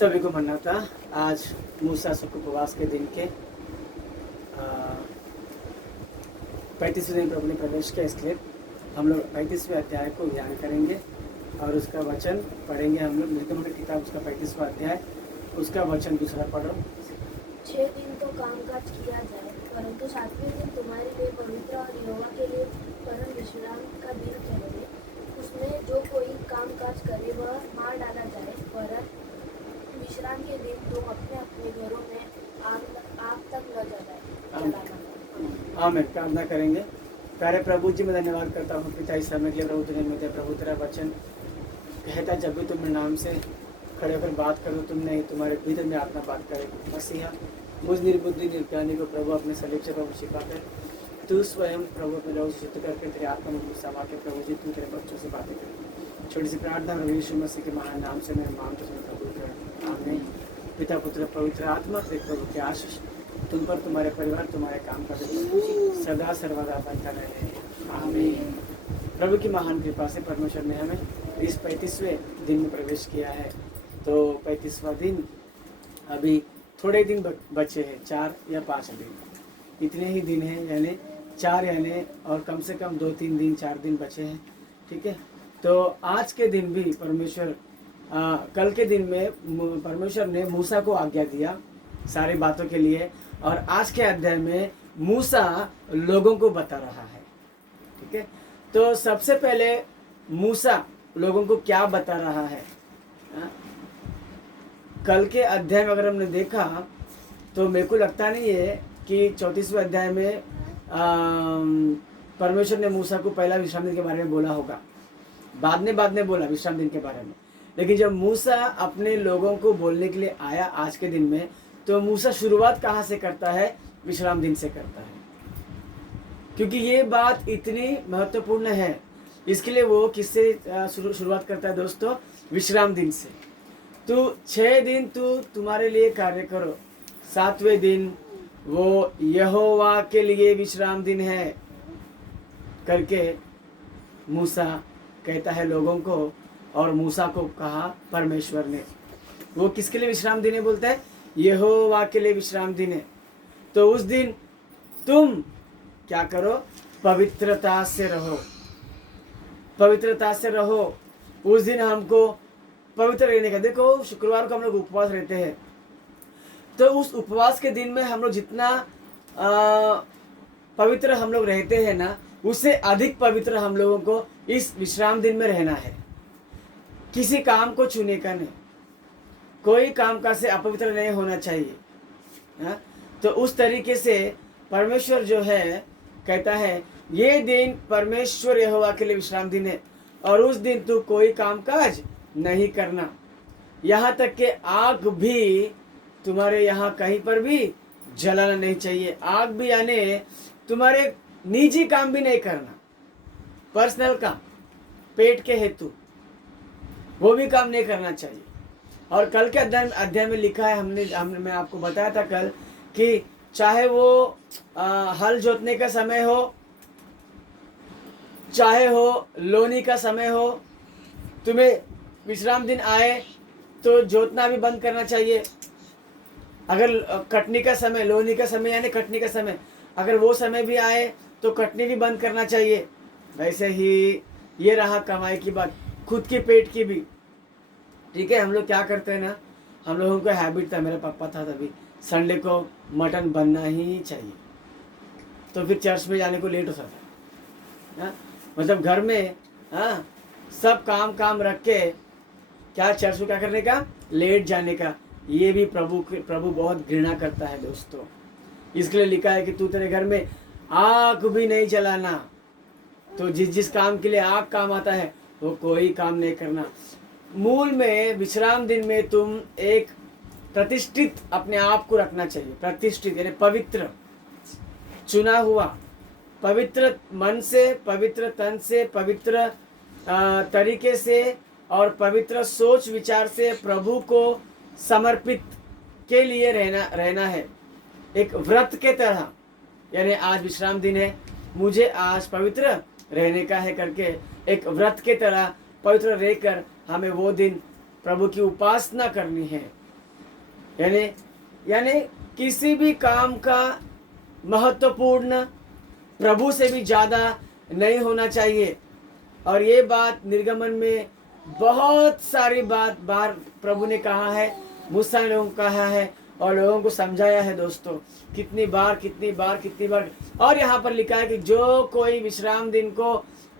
सभी को मन्ना था। आज मूसा सुख उपवास के दिन के 35वें दिन प्रभु ने प्रवेश किया, इसलिए हम लोग 35वें अध्याय को ध्यान करेंगे और उसका वचन पढ़ेंगे। हम लोग निर्गमन की किताब उसका 35वां अध्याय उसका वचन दूसरा पढ़ो। 6 दिन तो कामकाज किया जाए, परंतु 7वें दिन तुम्हारे लिए पवित्र और यहोवा के लिए परम विश्राम का दिन ठहरे। उसमें जो कोई कामकाज करे वह मार डाला जाए, वरन विश्राम के दिन तुम अपने अपने घरों में आग तक न जलाना। आमीन। प्रार्थना करेंगे। प्यारे प्रभु जी, मैं धन्यवाद करता हूँ पिता इस समय के लिए। प्रभु तुमने मुझे प्रभु तेरा वचन कहता जब भी तुम नाम से खड़े होकर बात करो, तुम नहीं तुम्हारे भीतर में आत्मा बात करेगी। मसीहा मुझ निर्बुद्धि निर्ज्ञानी को प्रभु अपने सलीब से प्रभु सिखा कर तू स्वयं प्रभु अपने लोग शुद्ध करके तेरे आत्मा में समा के प्रभु जी तू तेरे बच्चों से बातें कर। छोटी सी प्रार्थना और यीशु मसीह के महान नाम से मैं मांगता हूँ प्रभु कर। आमीन। पिता पुत्र पवित्र आत्मा से प्रभु की आशीष तुम पर, तुम्हारे परिवार, तुम्हारे काम का सदा सर्वदा बनता रहे। आमीन। प्रभु की महान कृपा से परमेश्वर ने हमें इस 35वें दिन में प्रवेश किया है। तो 35वां दिन अभी थोड़े दिन बचे हैं, 4 या 5 दिन, इतने ही दिन हैं, यानी 4 यानी और कम से कम 2-3 दिन 4 दिन बचे हैं। ठीक है। तो आज के दिन भी परमेश्वर कल के दिन में परमेश्वर ने मूसा को आज्ञा दिया सारी बातों के लिए, और आज के अध्याय में मूसा लोगों को बता रहा है। ठीक है। तो सबसे पहले मूसा लोगों को क्या बता रहा है? कल के अध्याय में अगर हमने देखा तो मेरे को लगता नहीं है कि 34वें अध्याय में परमेश्वर ने मूसा को पहला विश्राम दिन के बारे में बोला होगा। बाद में बोला विश्राम दिन के बारे में। लेकिन जब मूसा अपने लोगों को बोलने के लिए आया आज के दिन में, तो मूसा शुरुआत कहाँ से करता है? विश्राम दिन से करता है, क्योंकि ये बात इतनी महत्वपूर्ण है। इसके लिए वो किससे शुरुआत करता है दोस्तों? विश्राम दिन से। तो 6 दिन तुम्हारे लिए कार्य करो, 7वें दिन वो यहोवा के लिए विश्राम दिन है करके मूसा कहता है लोगों को, और मूसा को कहा परमेश्वर ने। वो किसके लिए विश्राम दिन है बोलता है? यहोवा के लिए विश्राम दिन है। तो उस दिन तुम क्या करो? पवित्रता से रहो, पवित्रता से रहो। उस दिन हमको पवित्र रहने का, देखो शुक्रवार को हम लोग उपवास रहते हैं, तो उस उपवास के दिन में हम लोग जितना पवित्र हम लोग रहते हैं ना, उससे अधिक पवित्र हम लोगों को इस विश्राम दिन में रहना है। किसी काम को छूने का नहीं, कोई काम का से अपवित्र नहीं होना चाहिए। तो उस तरीके से परमेश्वर जो है कहता है ये दिन परमेश्वर यहोवा के लिए विश्राम दिन है, और उस दिन तू कोई काम काज नहीं करना। यहाँ तक कि आग भी तुम्हारे यहाँ कहीं पर भी जलाना नहीं चाहिए। आग भी यानी तुम्हारे निजी काम भी नहीं करना, पर्सनल काम, पेट के हेतु वो भी काम नहीं करना चाहिए। और कल के अध्याय में लिखा है, हमने मैं आपको बताया था कल कि चाहे वो हल जोतने का समय हो, चाहे हो लोनी का समय हो, तुम्हें विश्राम दिन आए तो जोतना भी बंद करना चाहिए। अगर कटनी का समय, लोनी का समय यानी कटनी का समय, अगर वो समय भी आए तो कटनी भी बंद करना चाहिए। वैसे ही ये रहा कमाई की बात, खुद के पेट की भी। ठीक है। हम लोग क्या करते हैं ना, हम लोगों का हैबिट था, मेरा पापा था तभी, संडे को मटन बनना ही चाहिए, तो फिर चर्च में जाने को लेट हो सकता है। मतलब घर में सब काम रख के क्या चर्च में क्या करने का? लेट जाने का। ये भी प्रभु बहुत घृणा करता है दोस्तों। इसके लिए लिखा है कि तू तेरे घर में आग भी नहीं जलाना। तो जिस काम के लिए आग काम आता है वो कोई काम नहीं करना। मूल में विश्राम दिन में तुम एक प्रतिष्ठित अपने आप को रखना चाहिए। प्रतिष्ठित यानी पवित्र, चुना हुआ, पवित्र मन से, पवित्र तन से, पवित्र तरीके से और पवित्र सोच विचार से प्रभु को समर्पित के लिए रहना है, एक व्रत के तरह। यानी आज विश्राम दिन है, मुझे आज पवित्र रहने का है करके एक व्रत के तरह पवित्र रहकर हमें वो दिन प्रभु की उपासना करनी है, यानी यानी किसी भी काम का महत्वपूर्ण प्रभु से भी ज़्यादा नहीं होना चाहिए। और ये बात निर्गमन में बहुत सारी बार प्रभु ने कहा है, मूसा ने लोगों को कहा है और लोगों को समझाया है। दोस्तों कितनी बार कितनी बार कितनी बार। और यहाँ पर लिखा है कि जो कोई विश्राम दिन को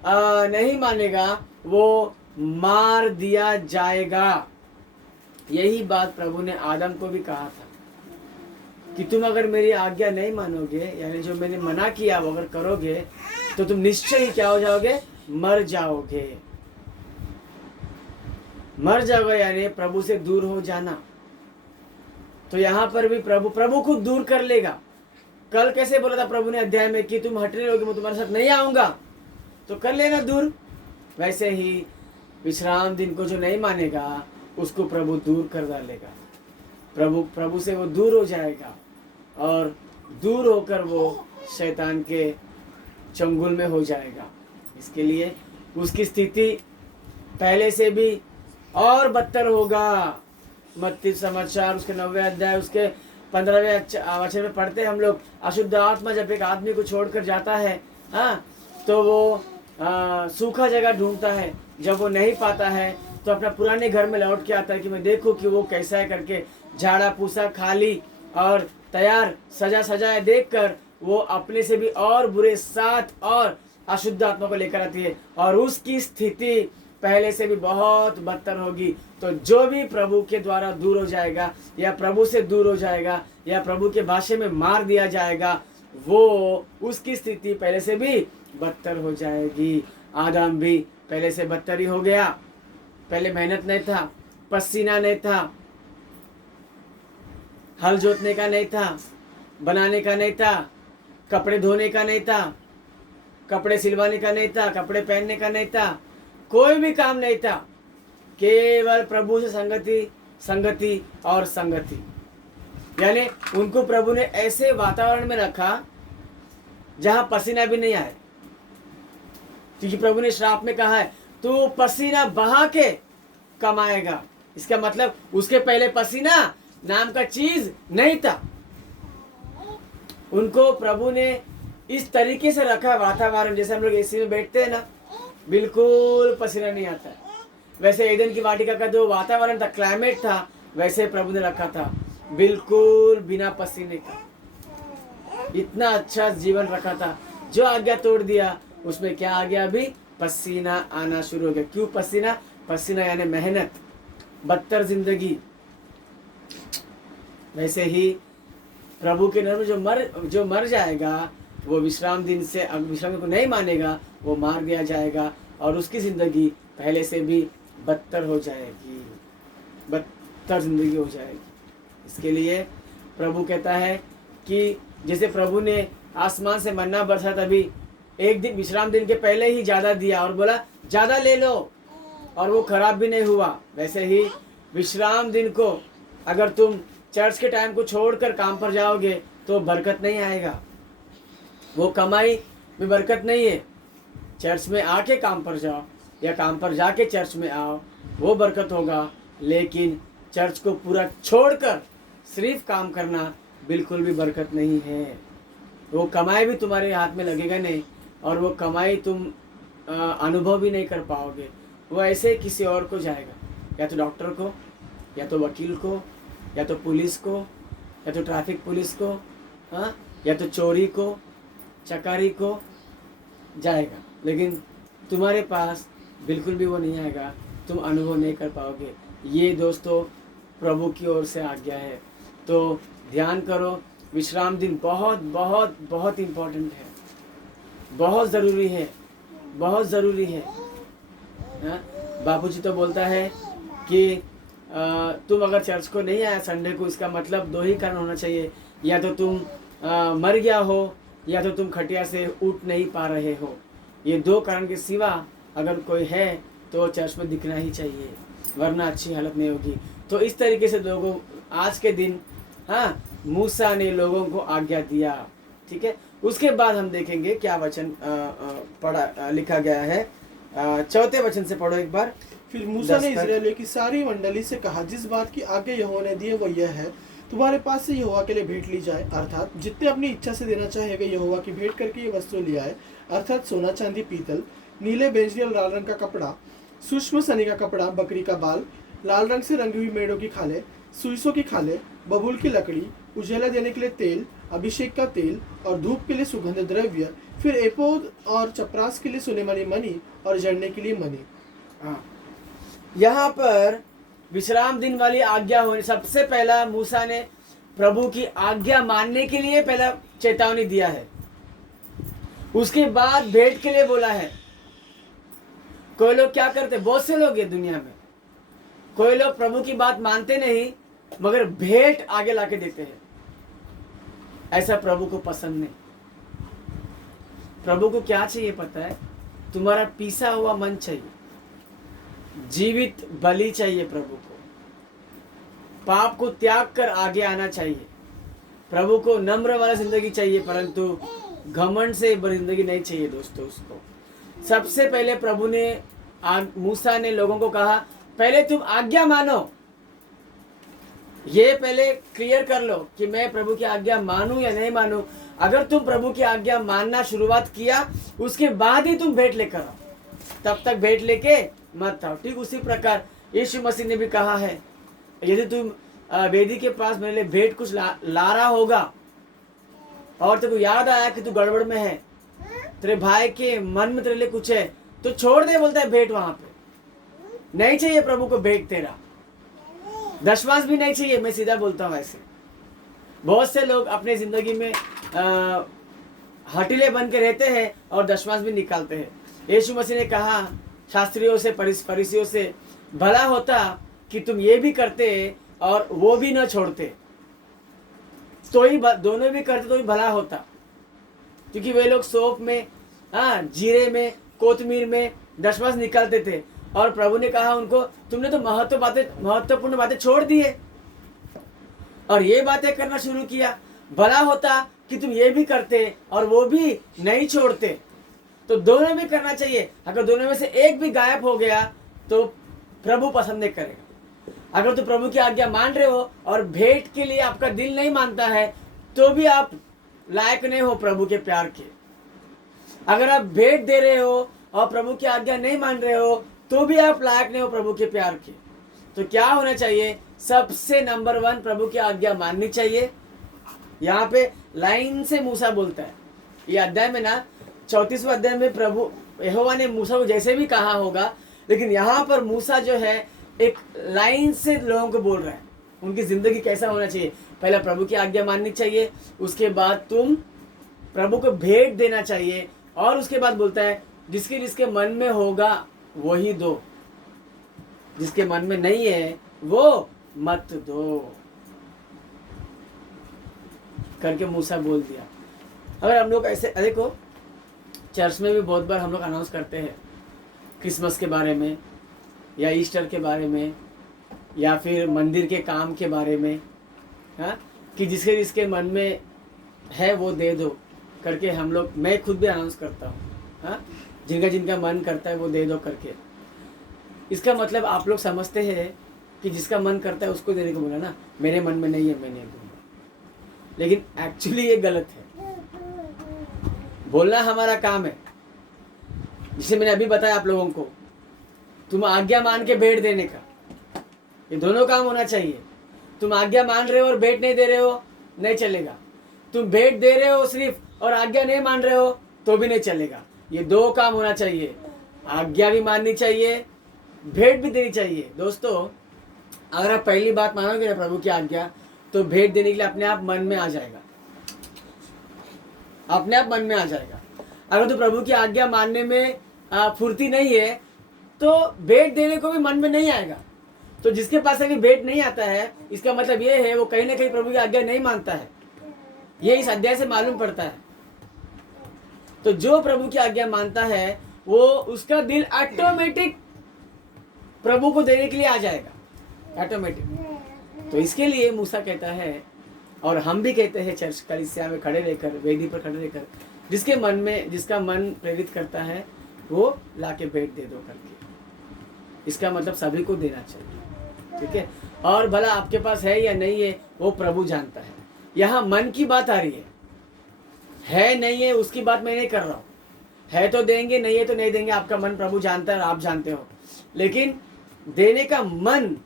नहीं मानेगा वो मार दिया जाएगा। यही बात प्रभु ने आदम को भी कहा था कि तुम अगर मेरी आज्ञा नहीं मानोगे, यानी जो मैंने मना किया वो अगर करोगे तो तुम निश्चय ही क्या हो जाओगे, मर जाओगे। मर जाओगे यानी प्रभु से दूर हो जाना। तो यहाँ पर भी प्रभु खुद दूर कर लेगा। कल कैसे बोला था प्रभु ने अध्याय में कि तुम हटने लोगे, मैं तुम्हारे साथ नहीं आऊंगा, तो कर लेना दूर। वैसे ही विश्राम दिन को जो नहीं मानेगा उसको प्रभु दूर कर डालेगा। प्रभु से वो दूर हो जाएगा और दूर होकर वो शैतान के चंगुल में हो जाएगा। इसके लिए उसकी स्थिति पहले से भी और बदतर होगा। मत्ती समाचार उसके 9वें अध्याय उसके 15वें वचन में पढ़ते हैं हम लोग, अशुद्ध आत्मा जब एक आदमी को छोड़कर जाता है, हाँ, तो वो सूखा जगह ढूंढता है। जब वो नहीं पाता है तो अपना पुराने घर में लौट के आता है कि मैं देखूं कि वो कैसा है करके। झाड़ा पूसा खाली और तैयार सजा सजाए देखकर वो अपने से भी और बुरे 7 और अशुद्ध आत्मा को लेकर आती है और उसकी स्थिति पहले से भी बहुत बदतर होगी। तो जो भी प्रभु के द्वारा दूर हो जाएगा या प्रभु से दूर हो जाएगा या प्रभु के भाषा में मार दिया जाएगा, वो उसकी स्थिति पहले से भी बदतर हो जाएगी। आदम भी पहले से बदतर ही हो गया। पहले मेहनत नहीं था, पसीना नहीं था, हल जोतने का नहीं था, बनाने का नहीं था, कपड़े धोने का नहीं था, कपड़े सिलवाने का नहीं था, कपड़े पहनने का नहीं था, कोई भी काम नहीं था। केवल प्रभु से संगति और संगति। यानी उनको प्रभु ने ऐसे वातावरण में रखा जहां पसीना भी नहीं आए, क्योंकि प्रभु ने श्राप में कहा है तू पसीना बहा के कमाएगा। इसका मतलब उसके पहले पसीना नाम का चीज नहीं था। उनको प्रभु ने इस तरीके से रखा वातावरण, जैसे हम लोग एसी में बैठते हैं ना, बिल्कुल पसीना नहीं आता है। वैसे एदन की वाटिका का जो वातावरण था, क्लाइमेट था, वैसे प्रभु ने रखा था, बिल्कुल बिना पसीने का। इतना अच्छा जीवन रखा था। जो आज्ञा तोड़ दिया उसमें क्या आ गया, अभी पसीना आना शुरू हो गया। क्यों पसीना? पसीना यानी मेहनत, बदतर जिंदगी। वैसे ही प्रभु के नाम में जो मर जाएगा वो विश्राम दिन से, विश्राम को नहीं मानेगा वो मार दिया जाएगा और उसकी जिंदगी पहले से भी बदतर हो जाएगी, बदतर जिंदगी हो जाएगी। इसके लिए प्रभु कहता है कि जैसे प्रभु ने आसमान से मन्ना बरसा, तभी एक दिन विश्राम दिन के पहले ही ज़्यादा दिया और बोला ज़्यादा ले लो, और वो खराब भी नहीं हुआ। वैसे ही विश्राम दिन को अगर तुम चर्च के टाइम को छोड़कर काम पर जाओगे तो बरकत नहीं आएगा। वो कमाई में बरकत नहीं है। चर्च में आके काम पर जाओ या काम पर जाके चर्च में आओ, वो बरकत होगा। लेकिन चर्च को पूरा छोड़कर सिर्फ काम करना बिल्कुल भी बरकत नहीं है। वो कमाई भी तुम्हारे हाथ में लगेगा नहीं और वो कमाई तुम अनुभव भी नहीं कर पाओगे। वो ऐसे किसी और को जाएगा, या तो डॉक्टर को, या तो वकील को, या तो पुलिस को, या तो ट्रैफिक पुलिस को, हाँ, या तो चोरी को, चकारी को जाएगा। लेकिन तुम्हारे पास बिल्कुल भी वो नहीं आएगा, तुम अनुभव नहीं कर पाओगे। ये दोस्तों प्रभु की ओर से आज्ञा है। तो ध्यान करो, विश्राम दिन बहुत बहुत बहुत इम्पोर्टेंट है, बहुत ज़रूरी है, बहुत ज़रूरी है। बाबूजी तो बोलता है कि तुम अगर चर्च को नहीं आया संडे को, इसका मतलब 2 ही कारण होना चाहिए, या तो तुम मर गया हो या तो तुम खटिया से उठ नहीं पा रहे हो। ये 2 कारण के सिवा अगर कोई है तो चर्च में दिखना ही चाहिए, वरना अच्छी हालत नहीं होगी। तो इस तरीके से लोगों आज के दिन, हाँ, मूसा ने लोगों को आज्ञा दिया। ठीक है, उसके बाद हम देखेंगे क्या वचन लिखा गया है। 4 वचन से पढ़ो एक बार। फिर मूसा ने 10 तक। इस्राएलियों की सारी मंडली से कहा, जिस बात की आज्ञा यहोवा ने दी है वो यह है, तुम्हारे पास से यहोवा के लिए भेंट ली जाए, अर्थात जितने अपनी इच्छा से देना चाहेगा यहोवा की भेंट करके ये वस्तु लिया है, अर्थात सोना, चांदी, पीतल, नीले, बैंगनी और लाल रंग का कपड़ा, सूक्ष्म सनी का कपड़ा, बकरी का बाल, लाल रंग से रंगी हुई मेढ़ों की खालें, सुइसों की खालें, बबूल की लकड़ी, उजाला देने के लिए तेल, अभिषेक का तेल और धूप के लिए सुगंध द्रव्य, फिर एपोद और चपरास के लिए सुलेमानी मणि और जड़ने के लिए मणि। हाँ, यहाँ पर विश्राम दिन वाली आज्ञा होने, सबसे पहला मूसा ने प्रभु की आज्ञा मानने के लिए पहला चेतावनी दिया है, उसके बाद भेंट के लिए बोला है। कोई लोग क्या करते, बहुत से लोग ये दुनिया में, कोई लोग प्रभु की बात मानते नहीं मगर भेंट आगे लाके देते हैं। ऐसा प्रभु को पसंद नहीं। प्रभु को क्या चाहिए पता है? तुम्हारा पीसा हुआ मन चाहिए, जीवित बलि चाहिए प्रभु को, पाप को त्याग कर आगे आना चाहिए। प्रभु को नम्र वाला जिंदगी चाहिए, परंतु घमंड से भरी जिंदगी नहीं चाहिए दोस्तों। उसको सबसे पहले प्रभु ने मूसा ने लोगों को कहा, पहले तुम आज्ञा मानो। ये पहले क्लियर कर लो कि मैं प्रभु की आज्ञा मानूं या नहीं मानूं। अगर तुम प्रभु की आज्ञा मानना शुरुआत किया, उसके बाद ही तुम भेंट लेकर आओ, तब तक भेंट लेके मत आओ। ठीक उसी प्रकार यीशु मसीह ने भी कहा है, यदि तुम वेदी के पास मेरे लिए भेंट कुछ ला रहा होगा और तेरे को याद आया कि तू गड़बड़ में है, तेरे भाई के मन में तेरे लिए कुछ है, तो छोड़ दे, बोलता है भेंट। वहां पे नहीं चाहिए प्रभु को भेंट, तेरा दशमांश भी नहीं चाहिए। मैं सीधा बोलता हूँ। ऐसे बहुत से लोग अपने जिंदगी में हटीले बन के रहते हैं और दशमांश भी निकालते हैं। यीशु मसीह ने कहा शास्त्रियों से, फरीसियों से, भला होता कि तुम ये भी करते और वो भी न छोड़ते, तो ही दोनों भी करते तो ही भला होता। क्योंकि वे लोग सौंफ में, जीरे में, कोतमीर में दशमांश निकालते थे और प्रभु ने कहा उनको, तुमने तो महत्वपूर्ण बातें छोड़ दिए और ये बातें करना शुरू किया। भला होता कि तुम ये भी करते और वो भी नहीं छोड़ते। तो दोनों भी करना चाहिए। अगर दोनों में से एक भी गायब हो गया तो प्रभु पसंद नहीं करेगा। अगर तुम प्रभु की आज्ञा मान रहे हो और भेंट के लिए आपका दिल नहीं मानता है, तो भी आप लायक नहीं हो प्रभु के प्यार के। अगर आप भेंट दे रहे हो और प्रभु की आज्ञा नहीं मान रहे हो, तो भी आप लायक नहीं हो प्रभु के प्यार के। तो क्या होना चाहिए? सबसे नंबर 1 प्रभु की आज्ञा माननी चाहिए। यहाँ पे लाइन से मूसा बोलता है। ये अध्याय में ना 34वें अध्याय में प्रभु यहोवा ने मूसा को जैसे भी कहा होगा, लेकिन यहाँ पर मूसा जो है एक लाइन से लोगों को बोल रहा है उनकी जिंदगी कैसा होना चाहिए। पहला प्रभु की आज्ञा माननी चाहिए, उसके बाद तुम प्रभु को भेंट देना चाहिए, और उसके बाद बोलता है जिसके जिसके मन में होगा वही दो, जिसके मन में नहीं है वो मत दो करके मूसा बोल दिया। अगर हम लोग ऐसे देखो, चर्च में भी बहुत बार हम लोग अनाउंस करते हैं क्रिसमस के बारे में या ईस्टर के बारे में या फिर मंदिर के काम के बारे में, हाँ, कि जिसके जिसके मन में है वो दे दो करके हम लोग, मैं खुद भी अनाउंस करता हूँ, हाँ, जिनका जिनका मन करता है वो दे दो करके। इसका मतलब आप लोग समझते हैं कि जिसका मन करता है उसको देने को बोला ना, मेरे मन में नहीं है मैं नहीं दूंगा। लेकिन एक्चुअली ये गलत है। बोलना हमारा काम है, जिसे मैंने अभी बताया आप लोगों को, तुम आज्ञा मान के भेंट देने का, ये दोनों काम होना चाहिए। तुम आज्ञा मान रहे हो और भेंट नहीं दे रहे हो, नहीं चलेगा। तुम भेंट दे रहे हो सिर्फ और आज्ञा नहीं मान रहे हो तो भी नहीं चलेगा। ये दो काम होना चाहिए, आज्ञा भी माननी चाहिए, भेंट भी देनी चाहिए। दोस्तों, अगर आप पहली बात मानोगे ना प्रभु की आज्ञा, तो भेंट देने के लिए अपने आप मन में आ जाएगा, अपने आप मन में आ जाएगा। अगर तो प्रभु की आज्ञा मानने में फुर्ती नहीं है तो भेंट देने को भी मन में नहीं आएगा। तो जिसके पास अभी भेंट नहीं आता है, इसका मतलब ये है वो कहीं ना कहीं प्रभु की आज्ञा नहीं मानता है। ये इस अध्याय से मालूम पड़ता है। तो जो प्रभु की आज्ञा मानता है वो, उसका दिल ऑटोमेटिक प्रभु को देने के लिए आ जाएगा, ऑटोमेटिक। तो इसके लिए मूसा कहता है, और हम भी कहते हैं चर्च कलीसिया में खड़े रहकर, वेदी पर खड़े रहकर, जिसके मन में, जिसका मन प्रेरित करता है वो लाके भेंट दे दो करके। इसका मतलब सभी को देना चाहिए, ठीक है। और भला आपके पास है या नहीं है वो प्रभु जानता है। यहाँ मन की बात आ रही है नहीं है उसकी बात मैं नहीं कर रहा हूँ। है तो देंगे, नहीं है तो नहीं देंगे, आपका मन प्रभु जानता है और आप जानते हो, लेकिन देने का मन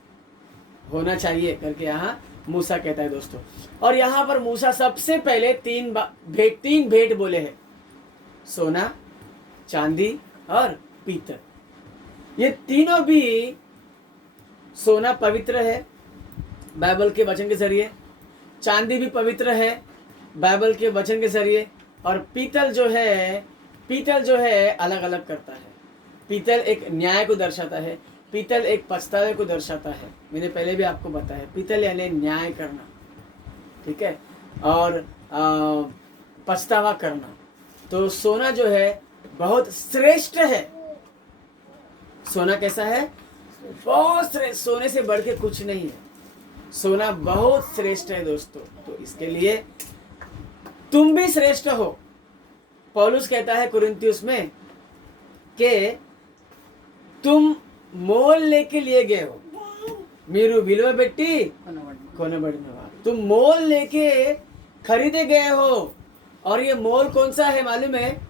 होना चाहिए करके यहाँ मूसा कहता है दोस्तों। और यहाँ पर मूसा सबसे पहले तीन भेंट बोले हैं, सोना, चांदी और पीतल। ये तीनों भी, सोना पवित्र है बाइबल के वचन के जरिए, चांदी भी पवित्र है बाइबल के वचन के जरिए, और पीतल जो है अलग अलग करता है। पीतल एक न्याय को दर्शाता है, पीतल एक पछतावे को दर्शाता है। मैंने पहले भी आपको बताया, पीतल यानी न्याय करना, ठीक है, और पछतावा करना। तो सोना जो है बहुत श्रेष्ठ है। सोना कैसा है? बहुत श्रेष्ठ, सोने से बढ़ के कुछ नहीं है। सोना बहुत श्रेष्ठ है दोस्तों। तो इसके लिए तुम भी श्रेष्ठ हो। पौलुस कहता है कुरिन्थियुस में कि तुम मोल लेके लिए गए हो, मीरू विलुव बेटी कोनबड़िनवा, तुम मोल लेके खरीदे गए हो। और ये मोल कौन सा है मालूम है?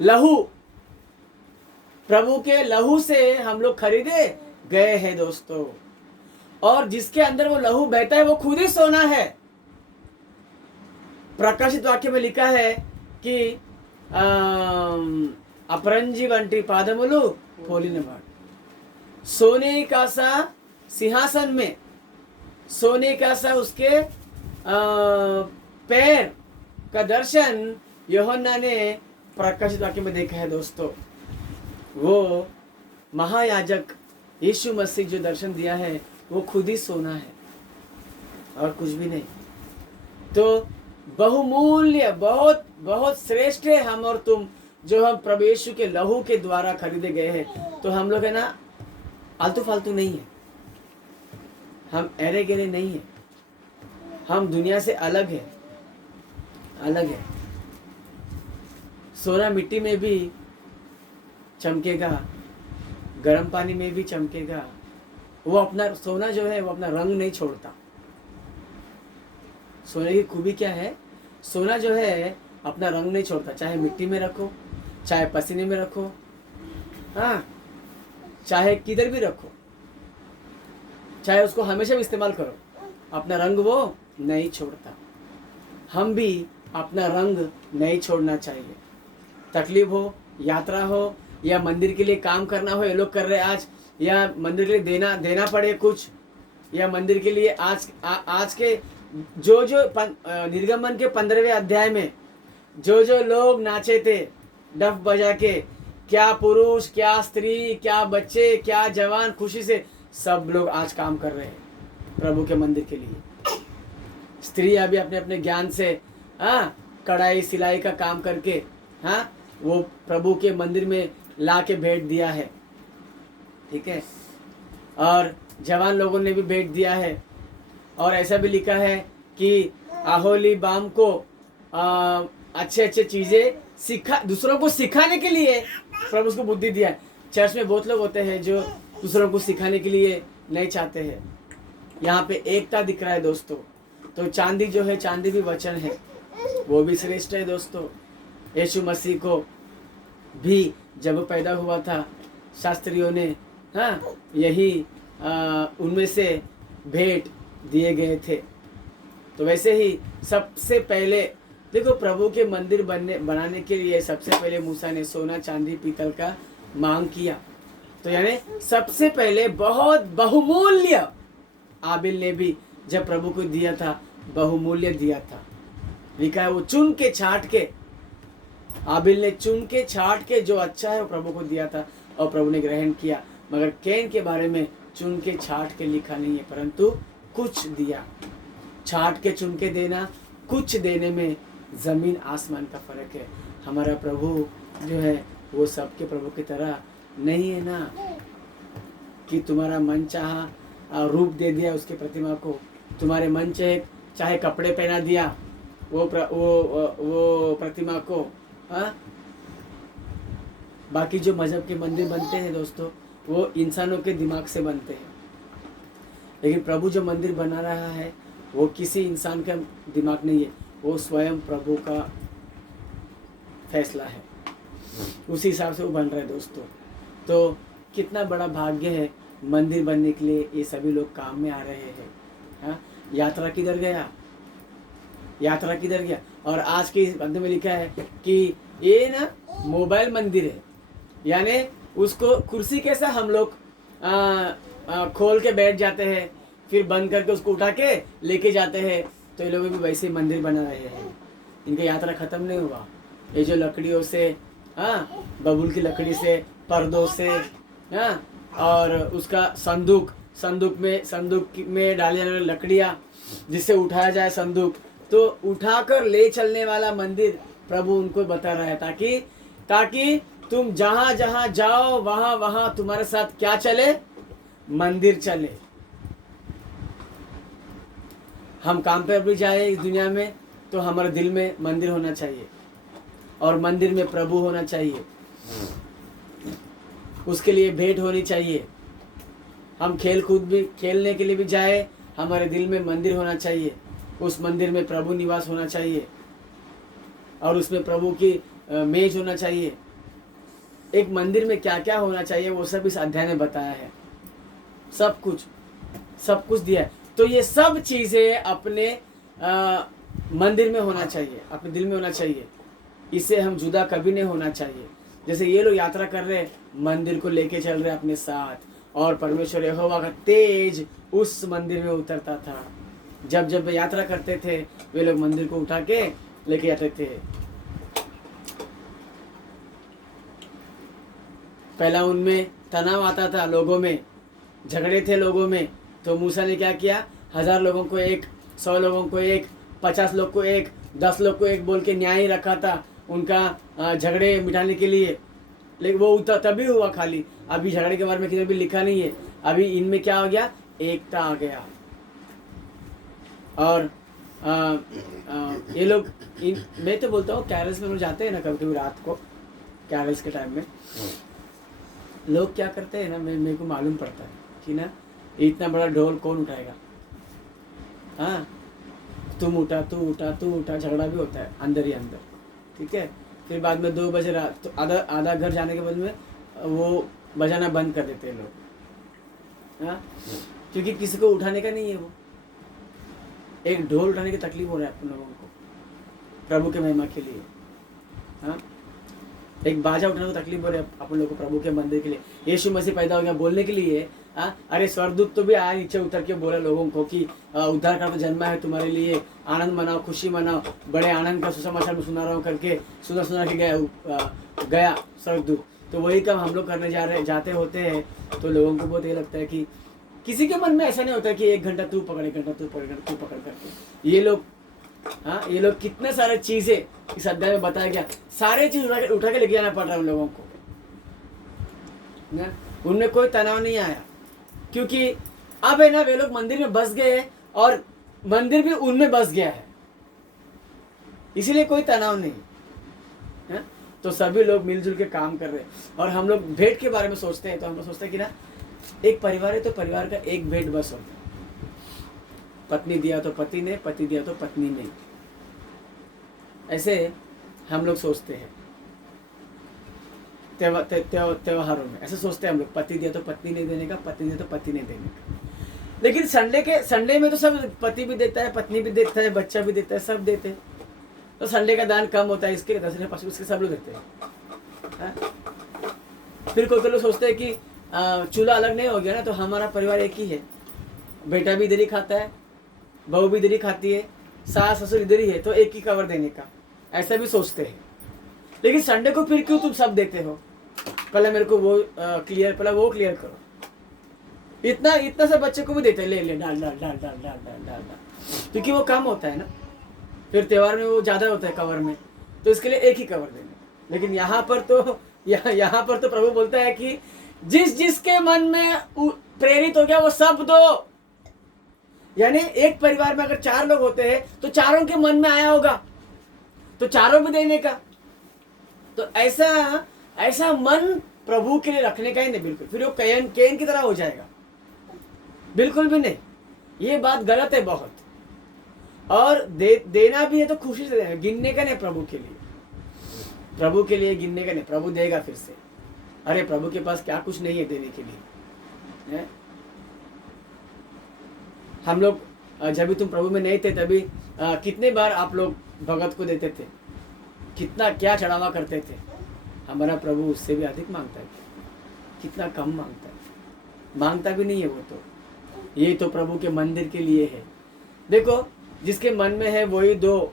लहू, प्रभु के लहू से हम लोग खरीदे गए हैं दोस्तों। और जिसके अंदर वो लहू बहता है वो खुद ही सोना है। प्रकाशित वाक्य में लिखा है कि अपरंजी वंटी पादमुलु पोलिनवाड़। सोने का सा सिंहासन में, सोने का सा उसके पैर का दर्शन यूहन्ना ने प्रकाशित वाक्य में देखा है दोस्तों। वो महायाजक यीशु मसीह जो दर्शन दिया है वो खुद ही सोना है और कुछ भी नहीं। तो बहुमूल्य, बहुत बहुत श्रेष्ठ है हम और तुम, जो हम प्रभु यीशु के लहू के द्वारा खरीदे गए हैं। तो हम लोग है ना आलतू फालतू नहीं है, हम एरे गेरे नहीं है, हम दुनिया से अलग है, अलग है। सोना मिट्टी में भी चमकेगा, गर्म पानी में भी चमकेगा। वो अपना, सोना जो है वो अपना रंग नहीं छोड़ता। सोने की खूबी क्या है? सोना जो है अपना रंग नहीं छोड़ता, चाहे मिट्टी में रखो, चाहे पसीने में रखो, हाँ, चाहे किधर भी रखो, चाहे उसको हमेशा भी इस्तेमाल करो, अपना रंग वो नहीं छोड़ता। हम भी अपना रंग नहीं छोड़ना चाहिए। तकलीफ हो, यात्रा हो, या मंदिर के लिए काम करना हो, ये लोग कर रहे हैं आज, या मंदिर के लिए देना पड़े कुछ, या मंदिर के लिए आज के जो निर्गमन के 15वें अध्याय में जो लोग नाचे थे डफ बजा के, क्या पुरुष, क्या स्त्री, क्या बच्चे, क्या जवान, खुशी से सब लोग आज काम कर रहे हैं प्रभु के मंदिर के लिए। स्त्रियां भी अपने अपने ज्ञान से, हाँ, कढ़ाई सिलाई का काम करके, हाँ, वो प्रभु के मंदिर में ला के भेंट दिया है, ठीक है। और जवान लोगों ने भी भेंट दिया है। और ऐसा भी लिखा है कि आहोली बाम को अच्छे अच्छे चीज़ें दूसरों को सिखाने के लिए प्रभु उसको बुद्धि दिया है। चर्च में बहुत लोग होते हैं जो दूसरों को सिखाने के लिए नहीं चाहते हैं। यहाँ पे एकता दिख रहा है दोस्तों। तो चांदी जो है, चांदी भी वचन है, वो भी श्रेष्ठ है दोस्तों। यीशु मसीह को भी जब पैदा हुआ था, शास्त्रियों ने, हाँ, यही उनमें से भेंट दिए गए थे। तो वैसे ही सबसे पहले देखो, प्रभु के मंदिर बनाने के लिए सबसे पहले मूसा ने सोना, चांदी, पीतल का मांग किया। तो यानी सबसे पहले बहुत बहुमूल्य आबिल ने भी जब प्रभु को दिया था, बहुमूल्य दिया था। लिखा है वो चुन के छाट के, आबिल ने चुन के छाट के जो अच्छा है वो प्रभु को दिया था और प्रभु ने ग्रहण किया। मगर कैन के बारे में चुन के छाट के लिखा नहीं है, परंतु कुछ दिया। छाट के चुन के देना, कुछ देने में जमीन आसमान का फर्क है। हमारा प्रभु जो है वो सबके प्रभु की तरह नहीं है ना, कि तुम्हारा मन चाहा रूप दे दिया उसके प्रतिमा को, तुम्हारे मन चाहे कपड़े पहना दिया वो प्रतिमा को, हाँ, बाकी जो मजहब के मंदिर बनते हैं दोस्तों, वो इंसानों के दिमाग से बनते हैं, लेकिन प्रभु जो मंदिर बना रहा है वो किसी इंसान का दिमाग नहीं है, वो स्वयं प्रभु का फैसला है, उसी हिसाब से वो बन रहा है दोस्तों। तो कितना बड़ा भाग्य है मंदिर बनने के लिए ये सभी लोग काम में आ रहे हैं। हाँ, यात्रा किधर गया, यात्रा किधर गया। और आज के इस पद में लिखा है कि ये ना मोबाइल मंदिर है, यानी उसको कुर्सी कैसा हम लोग खोल के बैठ जाते हैं, फिर बंद करके उसको उठा के लेके जाते हैं, तो ये लोग भी वैसे ही मंदिर बना रहे हैं। इनका यात्रा खत्म नहीं हुआ। ये जो लकड़ियों से, हाँ, बबूल की लकड़ी से, पर्दों से, हाँ, और उसका संदूक में डाली जाने वाली लकड़ियाँ जिससे उठाया जाए संदूक, तो उठाकर ले चलने वाला मंदिर प्रभु उनको बता रहा है, ताकि तुम जहां जहां जाओ वहां तुम्हारे साथ क्या चले, मंदिर चले। हम काम पे भी जाए इस दुनिया में तो हमारे दिल में मंदिर होना चाहिए और मंदिर में प्रभु होना चाहिए, उसके लिए भेंट होनी चाहिए। हम खेलने के लिए भी जाए, हमारे दिल में मंदिर होना चाहिए, उस मंदिर में प्रभु निवास होना चाहिए और उसमें प्रभु की मेज होना चाहिए। एक मंदिर में क्या क्या होना चाहिए वो सब इस अध्याय में बताया है, सब कुछ दिया है। तो ये सब चीज़ें अपने मंदिर में होना चाहिए, अपने दिल में होना चाहिए, इससे हम जुदा कभी नहीं होना चाहिए। जैसे ये लोग यात्रा कर रहे, मंदिर को लेके चल रहे अपने साथ, और परमेश्वर यहोवा का तेज उस मंदिर में उतरता था। जब यात्रा करते थे वे लोग मंदिर को उठा के लेके जाते थे। पहला उनमें तनाव आता था, लोगों में झगड़े थे लोगों में, तो मूसा ने क्या किया, 1000 लोगों को एक, 100 लोगों को एक, 50 लोग को एक, 10 लोग को एक बोल के न्याय रखा था उनका झगड़े मिटाने के लिए। लेकिन वो तभी हुआ खाली, अभी झगड़े के बारे में किसी भी लिखा नहीं है। अभी इनमें क्या हो गया, एकता आ गया। और ये लोग मैं तो बोलता हूँ कैरल्स में लोग जाते हैं ना कभी कभी रात को, कैरल्स के टाइम में लोग क्या करते हैं ना, मेरे को मालूम पड़ता है कि ना इतना बड़ा ढोल कौन उठाएगा। हाँ, तुम उठा झगड़ा भी होता है अंदर ही अंदर, ठीक है। फिर बाद में 2 बजे रात तो आधा घर जाने के बाद में वो बजाना बंद कर देते हैं लोग। हाँ, क्योंकि किसी को उठाने का नहीं है, वो एक ढोल उठाने की तकलीफ हो रहा है अपन लोगों को प्रभु के महिमा के लिए। हाँ, एक बाजा उठाने को तकलीफ हो रही है अपन लोगों को प्रभु के मंदिर के लिए। यीशु मसीह पैदा हो गया बोलने के लिए। हाँ, अरे स्वर्गदूत तो भी आया नीचे उतर के बोला लोगों को कि उद्धारकर्ता तो जन्मा है तुम्हारे लिए, आनंद मनाओ, खुशी मनाओ, बड़े आनंद का सुसमाचार में सुना रहा हूँ करके सुना के गया स्वर्गदूत। तो वही काम हम लोग करने जाते होते हैं। तो लोगों को बहुत ये लगता है कि किसी के मन में ऐसा नहीं होता कि 1 घंटा तू पकड़, 1 घंटा तू पकड़ करके ये लोग कितने सारे चीजें इस अध्याय में बताया गया, सारे चीज उठा के लेके जाना पड़ रहा है उन लोगों को ना। उनमें कोई तनाव नहीं आया, क्योंकि अब है ना वे लोग मंदिर में बस गए हैं और मंदिर भी उनमें बस गया है, इसीलिए कोई तनाव नहीं है। तो सभी लोग मिलजुल के काम कर रहे हैं। और हम लोग भेंट के बारे में सोचते हैं, तो हम लोग सोचते हैं कि ना एक परिवार है तो परिवार का एक भेंट बस होता है, पत्नी दिया तो पति ने, पति दिया तो पत्नी ने, ऐसे हम लोग सोचते हैं। त्योहारों में ऐसे सोचते हैं हम लोग, पति दिया तो पत्नी ने देने का, पति दिया तो पति ने देने का। लेकिन संडे में तो सब पति भी देता है, पत्नी भी देता है, बच्चा भी देता है, सब देते हैं। तो संडे का दान कम होता है, इसके लिए 10 रुपये उसके सब लोग देते हैं। फिर कोई लोग सोचते हैं कि चूल्हा अलग नहीं हो गया ना, तो हमारा परिवार एक ही है, बेटा भी इधर ही खाता है, बहू भी इधर ही खाती है, सास ससुर इधर ही है, तो एक ही कवर देने का, ऐसा भी सोचते हैं। लेकिन संडे को फिर क्यों तुम सब देते हो? पहले मेरे को वो क्लियर करो। इतना सा बच्चे को भी देते हैं, ले डाल, क्योंकि वो कम होता है ना, फिर त्योहार में वो ज़्यादा होता है कवर में, तो इसके लिए एक ही कवर देने। लेकिन यहाँ पर तो प्रभु बोलता है कि जिसके मन में प्रेरित हो गया वो सब दो। यानी एक परिवार में अगर 4 लोग होते हैं तो चारों के मन में आया होगा तो चारों भी देने का। तो ऐसा ऐसा मन प्रभु के लिए रखने का ही नहीं बिल्कुल, फिर वो कैन की तरह हो जाएगा, बिल्कुल भी नहीं। ये बात गलत है बहुत। और देना भी है तो खुशी से देना, गिनने का नहीं, प्रभु के लिए, प्रभु के लिए गिनने का नहीं। प्रभु देगा फिर से। अरे प्रभु के पास क्या कुछ नहीं है देने के लिए है? हम लोग जब भी तुम प्रभु में नहीं थे तभी कितने बार आप लोग भगत को देते थे, कितना क्या चढ़ावा करते थे। हमारा प्रभु उससे भी अधिक मांगता है, कितना कम मांगता है, मांगता भी नहीं है वो तो। ये तो प्रभु के मंदिर के लिए है। देखो जिसके मन में है वही दो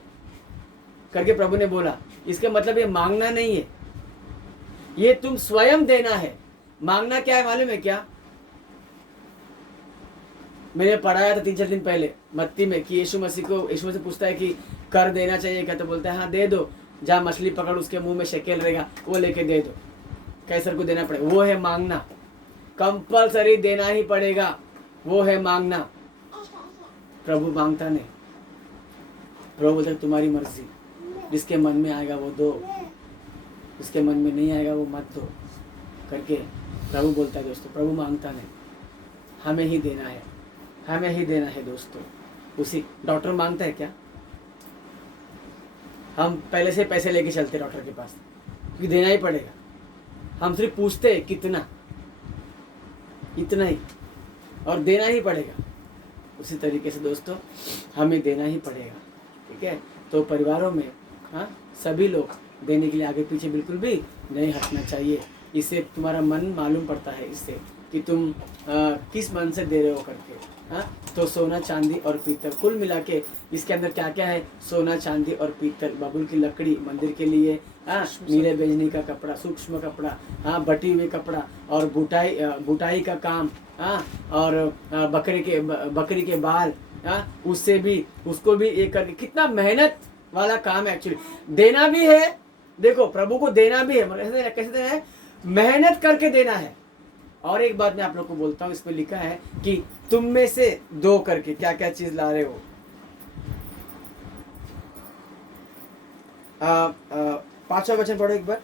करके प्रभु ने बोला, इसका मतलब ये मांगना नहीं है, ये तुम स्वयं देना है। मांगना क्या है मालूम है क्या? मैंने पढ़ाया था 3-4 दिन पहले मत्ती में कि यीशु मसीह से पूछता है कि कर देना चाहिए क्या, तो बोलता है हाँ दे दो, जा मछली पकड़ उसके मुंह में शकेल रहेगा वो लेके दे दो। कैसर को देना पड़ेगा, वो है मांगना, कंपलसरी देना ही पड़ेगा, वो है मांगना। प्रभु मांगता नहीं, प्रभु बोलता है तुम्हारी मर्जी, जिसके मन में आएगा वो दो, जिसके मन में नहीं आएगा वो मत दो करके प्रभु बोलता है दोस्तों। प्रभु मांगता नहीं, हमें ही देना है, हमें ही देना है दोस्तों। उसी डॉक्टर मांगता है क्या? हम पहले से पैसे लेके चलते डॉक्टर के पास क्योंकि देना ही पड़ेगा। हम सिर्फ पूछते हैं कितना, इतना ही, और देना ही पड़ेगा। उसी तरीके से दोस्तों हमें देना ही पड़ेगा, ठीक है? तो परिवारों में सभी लोग देने के लिए आगे पीछे बिल्कुल भी नहीं हटना चाहिए। इससे तुम्हारा मन मालूम पड़ता है इससे कि तुम किस मन से दे रहे हो करके। तो सोना चांदी और पीतल, कुल मिला के इसके अंदर क्या क्या है? सोना चांदी और पीतल, बबुल की लकड़ी मंदिर के लिए, नीले बेजनी का कपड़ा, सूक्ष्म कपड़ा, बटी हुए कपड़ा, और बुटाई का काम, और बकरी के बाल, उससे भी उसको भी एक करके, कितना मेहनत वाला काम है एक्चुअली। देना भी है, देखो प्रभु को देना भी है, मतलब कैसे देना है? मेहनत करके देना है। और एक बात मैं आप लोग को बोलता हूँ, इसमें लिखा है कि तुम में से दो करके क्या क्या चीज ला रहे हो। 5वां वचन पढ़ो एक बार।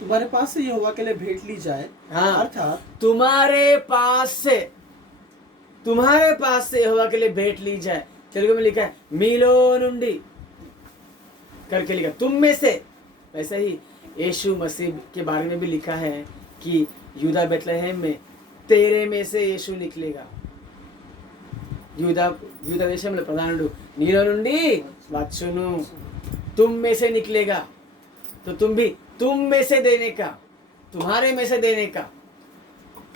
तुम्हारे पास से यहोवा के लिए भेंट ली जाए, अर्थात तुम्हारे पास से यहोवा के लिए भेंट ली जाए। तेलुगु में लिखा है मीलो नुंडी करके लिखा, तुम में से। वैसे ही यीशु मसीह के बारे में भी लिखा है कि यूदा बेथलेहम में तेरे में से यीशु निकलेगा। यूदा देशंలో ప్రధానుడు నీలో నుండి వచ్చును, तुम में से निकलेगा। तो तुम में से देने का, तुम्हारे में से देने का।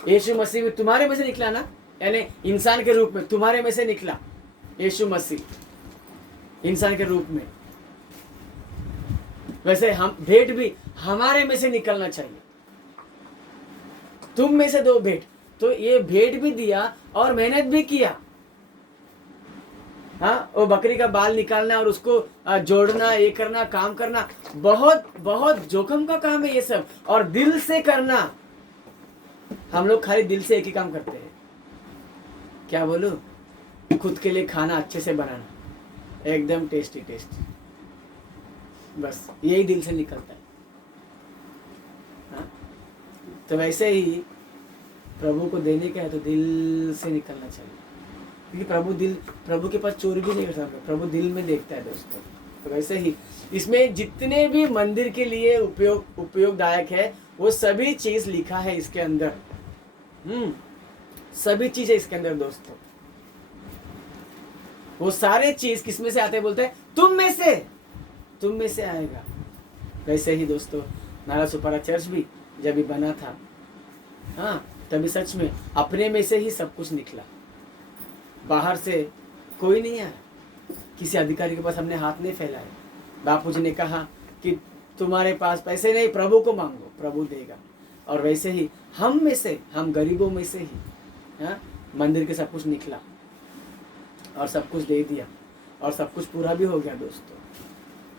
यीशु मसीह में तुम्हारे में से निकला ना, यानी इंसान के रूप में तुम्हारे में से निकला यीशु मसीह इंसान के रूप में। वैसे हम भेंट भी हमारे में से निकलना चाहिए। तुम में से दो भेंट, तो ये भेंट भी दिया और मेहनत भी किया। वो बकरी का बाल निकालना और उसको जोड़ना, ये करना, काम करना, बहुत बहुत जोखिम का काम है ये सब, और दिल से करना। हम लोग खाली दिल से एक ही काम करते हैं, क्या बोलूं, खुद के लिए खाना अच्छे से बनाना, एकदम टेस्टी, बस यही दिल से निकलता है। तो वैसे ही प्रभु को देने का है तो दिल से निकलना चाहिए, क्योंकि प्रभु के पास चोरी भी नहीं कर सकता, प्रभु दिल में देखता है दोस्तों। तो वैसे ही इसमें जितने भी मंदिर के लिए उपयोगदायक है वो सभी चीज लिखा है इसके अंदर। सभी चीज है इसके अंदर दोस्तों। वो सारे चीज किस में से आते हैं? बोलते हैं तुम में से आएगा। वैसे ही दोस्तों नाला सुपारा चर्च भी जब भी बना था, तभी सच में अपने में से ही सब कुछ निकला, बाहर से कोई नहीं आया, किसी अधिकारी के पास हमने हाथ नहीं फैलाया। बापूजी ने कहा कि तुम्हारे पास पैसे नहीं, प्रभु को मांगो, प्रभु देगा। और वैसे ही हम में से, हम गरीबों में से ही मंदिर के सब कुछ निकला और सब कुछ दे दिया, और सब कुछ पूरा भी हो गया दोस्तों।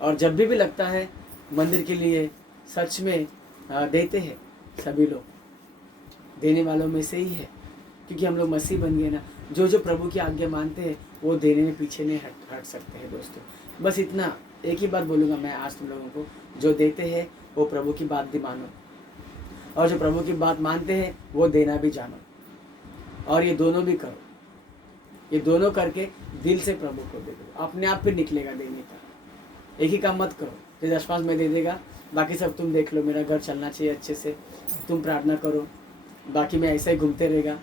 और जब भी लगता है मंदिर के लिए सच में देते हैं, सभी लोग देने वालों में से ही है, क्योंकि हम लोग मसीह बन गए ना। जो प्रभु की आज्ञा मानते हैं वो देने में पीछे नहीं हट सकते हैं दोस्तों। बस इतना एक ही बात बोलूँगा मैं आज तुम लोगों को, जो देते हैं वो प्रभु की बात भी मानो, और जो प्रभु की बात मानते हैं वो देना भी जानो, और ये दोनों भी करो। ये दोनों करके दिल से प्रभु को दे दो, अपने आप फिर निकलेगा देने का। एक ही काम मत करो, ये 10-5 में दे देगा, बाकी सब तुम देख लो, मेरा घर चलना चाहिए अच्छे से, तुम प्रार्थना करो, बाकी मैं ऐसा ही घूमते रहेगा।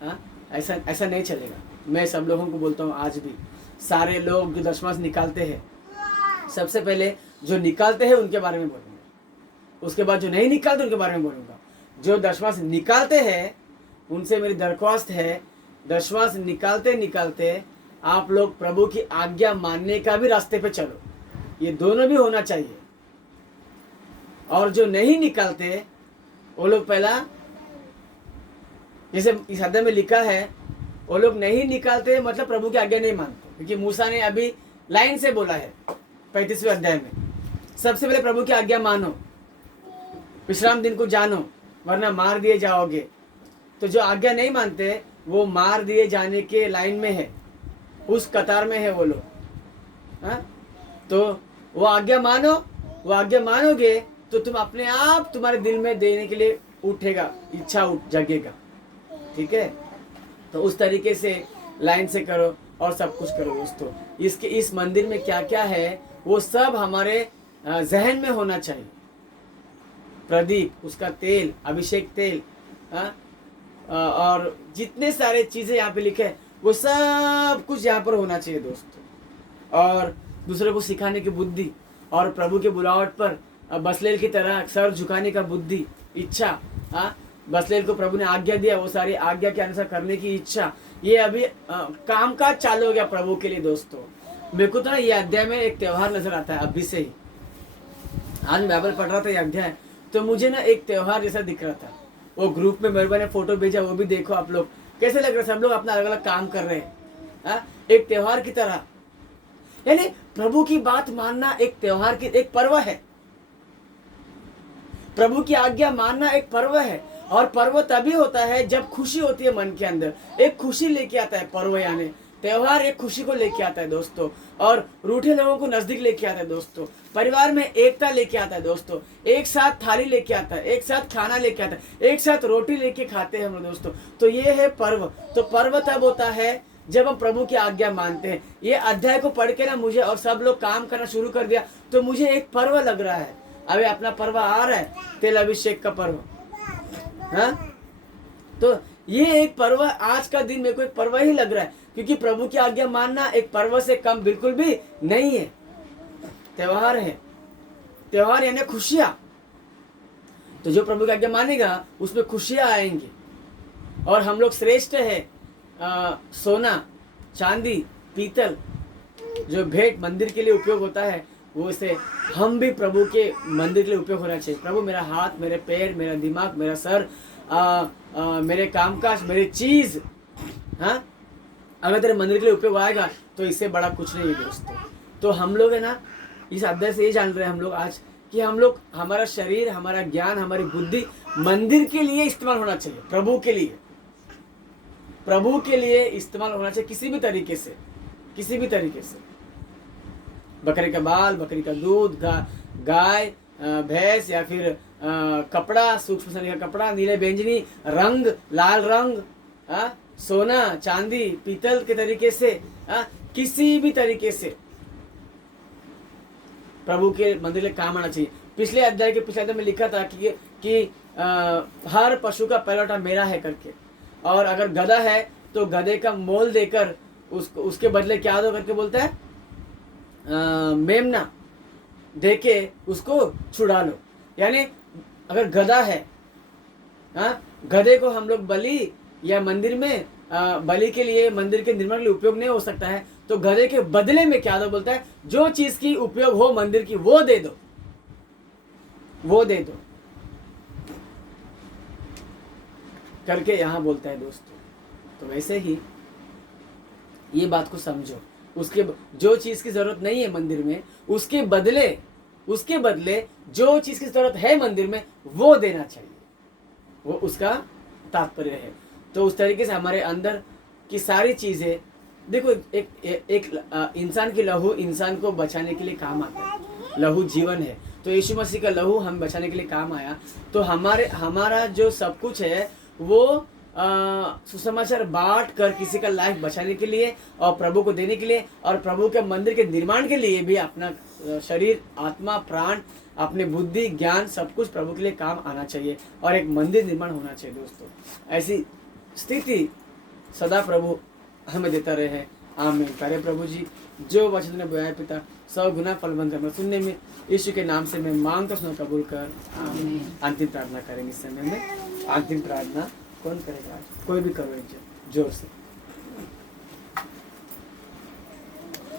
हाँ, ऐसा नहीं चलेगा। मैं सब लोगों को बोलता हूँ, आज भी सारे लोग जो 10 निकालते हैं, सबसे पहले जो निकालते हैं उनके बारे में बोलूँगा, उसके बाद जो नहीं निकालते उनके बारे में बोलूँगा। जो 10 निकालते हैं उनसे मेरी दरख्वास्त है, 10 निकालते निकालते आप लोग प्रभु की आज्ञा मानने का भी रास्ते पे चलो, ये दोनों भी होना चाहिए। और जो नहीं निकालते वो लोग पहला, जैसे इस अध्याय में लिखा है, वो लोग नहीं निकालते मतलब प्रभु की आज्ञा नहीं मानते, क्योंकि मूसा ने अभी लाइन से बोला है 35वें अध्याय में, सबसे पहले प्रभु की आज्ञा मानो, विश्राम दिन को जानो, वरना मार दिए जाओगे। तो जो आज्ञा नहीं मानते वो मार दिए जाने के लाइन में है, उस कतार में है वो लोग। हाँ, तो वो आज्ञा मानो, वो आज्ञा मानोगे तो तुम अपने आप तुम्हारे दिल में देने के लिए उठेगा, इच्छा उठ जगेगा। ठीक है, तो उस तरीके से लाइन से करो और सब कुछ करो दोस्तों। इस मंदिर में क्या क्या है वो सब हमारे जहन में होना चाहिए। प्रदीप, उसका तेल, अभिषेक तेल, और जितने सारे चीजें यहाँ पे लिखे हैं वो सब कुछ यहाँ पर होना चाहिए दोस्तों। और दूसरे को सिखाने की बुद्धि, और प्रभु के बुलावट पर बसलेल की तरह सर झुकाने का बुद्धि, इच्छा। हाँ, बसलेल को प्रभु ने आज्ञा दिया, वो सारी आज्ञा के अनुसार करने की इच्छा, ये अभी कामकाज चालू हो गया प्रभु के लिए दोस्तों। मेरे को तो ना ये अध्याय में एक त्योहार नजर आता है अभी से ही। आज मैं बाइबल पढ़ रहा था ये अध्याय, तो मुझे ना एक त्योहार जैसा दिख रहा था। वो ग्रुप में मेरे ने फोटो भेजा, वो भी देखो आप लोग, कैसे लग रहा है, सब लोग अपना अलग अलग काम कर रहे हैं, एक त्योहार की तरह। यानी प्रभु की बात मानना एक त्योहार की, एक पर्व है। प्रभु की आज्ञा मानना एक पर्व है, और पर्व तभी होता है जब खुशी होती है मन के अंदर। एक खुशी लेके आता है पर्व, यानी त्योहार एक खुशी को लेके आता है दोस्तों, और रूठे लोगों को नजदीक लेके आता है दोस्तों। परिवार में एकता लेके आता है दोस्तों, एक साथ थाली लेके आता है, एक साथ खाना लेके आता है, एक साथ रोटी लेके खाते हैं हम लोग दोस्तों। तो ये है पर्व। तो पर्व तब होता है जब हम प्रभु की आज्ञा मानते हैं। ये अध्याय को पढ़ के ना मुझे, और सब लोग काम करना शुरू कर दिया, तो मुझे एक पर्व लग रहा है। अभी अपना पर्व आ रहा है, तेल अभिषेक का पर्व। हाँ, तो ये एक पर्व, आज का दिन मेरे को एक पर्व ही लग रहा है, क्योंकि प्रभु की आज्ञा मानना एक पर्व से कम बिल्कुल भी नहीं है। त्योहार है, त्योहार यानी खुशियां। तो जो प्रभु की आज्ञा मानेगा उसमें खुशियां आएंगी। और हम लोग श्रेष्ठ है, सोना, चांदी, पीतल, जो भेंट मंदिर के लिए उपयोग होता है, वो से हम भी प्रभु के मंदिर के लिए उपयोग होना चाहिए। प्रभु, मेरा हाथ, मेरे पैर, मेरा दिमाग, मेरा सर, मेरे कामकाज, मेरे चीज, हाँ, अगर तेरे मंदिर के लिए उपयोग आएगा तो इससे बड़ा कुछ नहीं है दोस्तों। तो हम लोग है ना, इस अध्याय से ये जान रहे हैं हम लोग आज कि हम लोग, हमारा शरीर, हमारा ज्ञान, हमारी बुद्धि मंदिर के लिए इस्तेमाल होना चाहिए। प्रभु के लिए, प्रभु के लिए इस्तेमाल होना चाहिए, किसी भी तरीके से, किसी भी तरीके से। बकरे का बाल, बकरी का दूध, गाय, भैंस, या फिर कपड़ा, सूक्ष्म शरीर का कपड़ा, नीले बैंगनी रंग, लाल रंग, सोना, चांदी, पीतल के तरीके से, किसी भी तरीके से प्रभु के मंदिर के काम आना चाहिए। पिछले अध्याय में लिखा था कि हर पशु का पहलौठा मेरा है करके, और अगर गधा है तो गधे का मोल देकर उसके बदले क्या दो करके बोलता है, मेमना देके उसको छुड़ा लो। यानी अगर गधा है, गधे को हम लोग बलि या मंदिर में बलि के लिए, मंदिर के निर्माण के लिए उपयोग नहीं हो सकता है, तो गधे के बदले में क्या दो बोलता है, जो चीज की उपयोग हो मंदिर की वो दे दो, वो दे दो करके यहां बोलता है दोस्तों। तो वैसे ही ये बात को समझो, उसके जो चीज की जरूरत नहीं है मंदिर में, उसके बदले जो चीज की जरूरत है मंदिर में वो देना चाहिए, वो उसका तात्पर्य है। तो उस तरीके से हमारे अंदर की सारी चीजें, देखो, एक इंसान की लहू इंसान को बचाने के लिए काम आता है। लहू जीवन है, तो यीशु मसीह का लहू हम बचाने के लिए काम आया। तो हमारा जो सब कुछ है वो सुसमाचार बांट कर किसी का लाइफ बचाने के लिए और प्रभु को देने के लिए और प्रभु के मंदिर के निर्माण के लिए भी अपना शरीर, आत्मा, प्राण, अपने बुद्धि, ज्ञान सब कुछ प्रभु के लिए काम आना चाहिए और एक मंदिर निर्माण होना चाहिए। दोस्तों, ऐसी स्थिति सदा प्रभु हमें देता रहे। आमीन। करे प्रभु जी, जो वचन ने बोया है पिता 100 गुना फल बन करना सुनने में, यीशु के नाम से मैं मांगता सुना कबूल कर। आमीन। अंतिम प्रार्थना करेंगे इस समय में। अंतिम प्रार्थना कौन करेगा? कोई भी करो जोर से।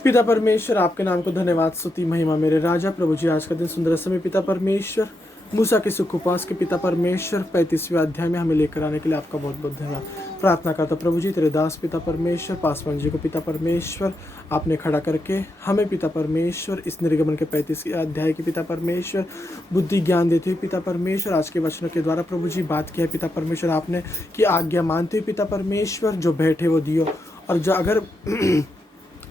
पिता परमेश्वर, आपके नाम को धन्यवाद, स्तुति, महिमा मेरे राजा। प्रभु जी, आज का दिन सुंदर समय पिता परमेश्वर, मूसा के सुख उपास के पिता परमेश्वर 35वें अध्याय में हमें लेकर आने के लिए आपका बहुत बहुत धन्यवाद। प्रार्थना करता प्रभु जी, तेरे दास पिता परमेश्वर पासवान जी को पिता परमेश्वर आपने खड़ा करके हमें पिता परमेश्वर इस निर्गमन के 35वें अध्याय के पिता परमेश्वर बुद्धि ज्ञान देते हुए पिता परमेश्वर आज के वचनों के द्वारा प्रभु जी बात किया पिता परमेश्वर आपने कि आज्ञा मानते हुए पिता परमेश्वर जो बैठे वो दियो, और जो अगर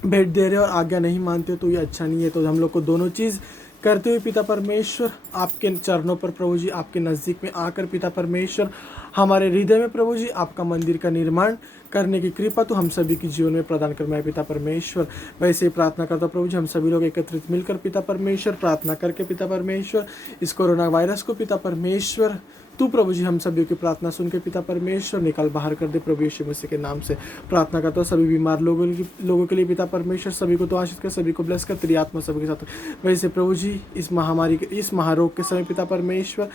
भेंट दे रहे हो और आज्ञा नहीं मानते हो तो ये अच्छा नहीं है। तो हम लोग को दोनों चीज़ करते हुए पिता परमेश्वर आपके चरणों पर प्रभु जी आपके नज़दीक में आकर पिता परमेश्वर हमारे हृदय में प्रभु जी आपका मंदिर का निर्माण करने की कृपा तो हम सभी के जीवन में प्रदान करना है पिता परमेश्वर। वैसे ही प्रार्थना करता प्रभु जी हम सभी लोग एकत्रित मिलकर पिता परमेश्वर प्रार्थना करके पिता परमेश्वर इस कोरोना वायरस को पिता परमेश्वर तू प्रभु जी हम सभी की प्रार्थना सुन के पिता परमेश्वर निकाल बाहर कर दे प्रभु यीशु मसीह के नाम से प्रार्थना करता हूँ। सभी बीमार लोगों के लिए पिता परमेश्वर सभी को तो आशीष कर, सभी को ब्लेस कर, तेरी आत्मा सभी के साथ। वैसे प्रभु जी इस महामारी के इस महारोग के समय पिता परमेश्वर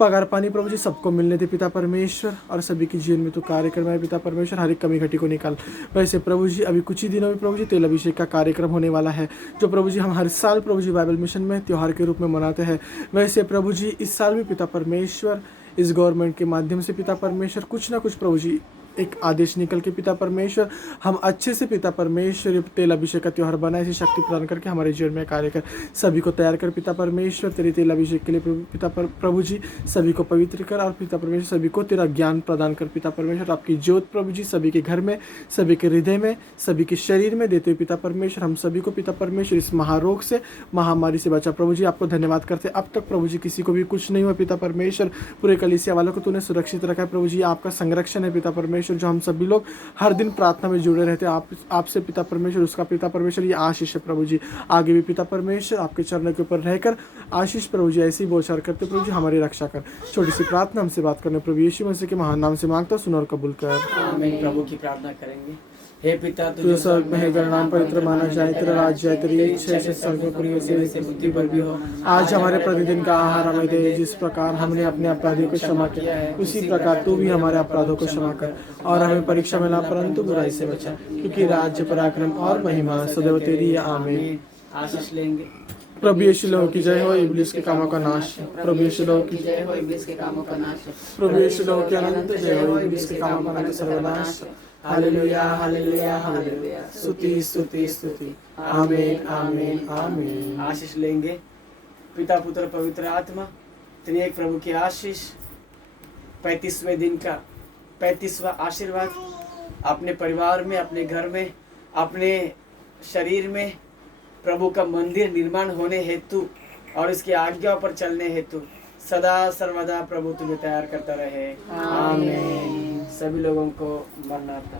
पगार पानी प्रभु जी सबको मिलने दे पिता परमेश्वर, और सभी के जीवन में तो कार्य करना है पिता परमेश्वर, हर एक कमी घटी को निकाल। वैसे प्रभु जी अभी कुछ ही दिनों में प्रभु जी तेल अभिषेक का कार्यक्रम होने वाला है जो प्रभु जी हम हर साल प्रभु जी बाइबल मिशन में त्यौहार के रूप में मनाते हैं। वैसे प्रभु जी इस साल भी पिता परमेश्वर इस गवर्नमेंट के माध्यम से पिता परमेश्वर कुछ ना कुछ प्रभु जी एक आदेश निकल के पिता परमेश्वर हम अच्छे से पिता परमेश्वर तेल अभिषेक का त्यौहार बनाए, ऐसी शक्ति प्रदान करके हमारे जीवन में कार्य कर, सभी को तैयार कर पिता परमेश्वर तेरे तेल अभिषेक के लिए प्रभु जी सभी को पवित्र कर, और पिता परमेश्वर सभी को तेरा ज्ञान प्रदान कर पिता परमेश्वर आपकी ज्योत प्रभु जी सभी के घर में, सभी के हृदय में, सभी के शरीर में देते हुए पिता परमेश्वर हम सभी को पिता परमेश्वर इस महारोग से महामारी से बचा। प्रभु जी आपको धन्यवाद करते अब तक प्रभु जी किसी को भी कुछ नहीं हुआ पिता परमेश्वर, पूरे कलीसिया वालों को तूने सुरक्षित रखा है प्रभु जी, आपका संरक्षण है पिता परमेश्वर। जो हम सभी लोग हर दिन प्रार्थना में जुड़े रहते हैं आपसे पिता परमेश्वर, उसका पिता परमेश्वर ये आशीष है प्रभु जी। आगे भी पिता परमेश्वर आपके चरणों के ऊपर रहकर आशीष प्रभु जी ऐसी बोछार करते प्रभु जी हमारी रक्षा कर। छोटी सी प्रार्थना हमसे बात करने प्रभु यीशु मसीह के महान नाम से मांगता सुन और कबूल कर। आमीन। प्रभु की प्रार्थना करेंगे। हे पिता तुझे स्वर्ग में है, तेरा नाम पवित्र माना जाए, तेरा राज्य है, तेरी इच्छा जैसे स्वर्ग में पूरी वैसे बुद्धि पर भी हो। आज हमारे प्रतिदिन का आहार हमें दे, जिस प्रकार हमने अपने अपराधियों को क्षमा किया है उसी प्रकार तू भी हमारे अपराधों को क्षमा कर, और हमें परीक्षा में ला परंतु बुराई से बचा, क्योंकि राज्य पराक्रम और महिमा सदैव तेरी है। आमीन। आशीष लेंगे। प्रभु यीशु लोगों की जय हो, इब्लिस के कामों का नाश। प्रभु यीशु लोगों की जय हो, इब्लिस के कामों का नाश। प्रभु यीशु लोगों की अनंत जय हो, इब्लिस के कामों का नाश सर्वनाश। हालेलुया हालेलुया हालेलुया, स्तुति स्तुति स्तुति। आमीन आमीन आमीन। आशीष लेंगे। पिता पुत्र पवित्र आत्मा त्रिएक प्रभु की आशीष 35वें दिन का 35वां आशीर्वाद अपने परिवार में, अपने घर में, अपने शरीर में प्रभु का मंदिर निर्माण होने हेतु और इसकी आज्ञाओं पर चलने हेतु सदा सर्वदा प्रभु तुम्हें तैयार करता रहे। आमीन। सभी लोगों को मरनाता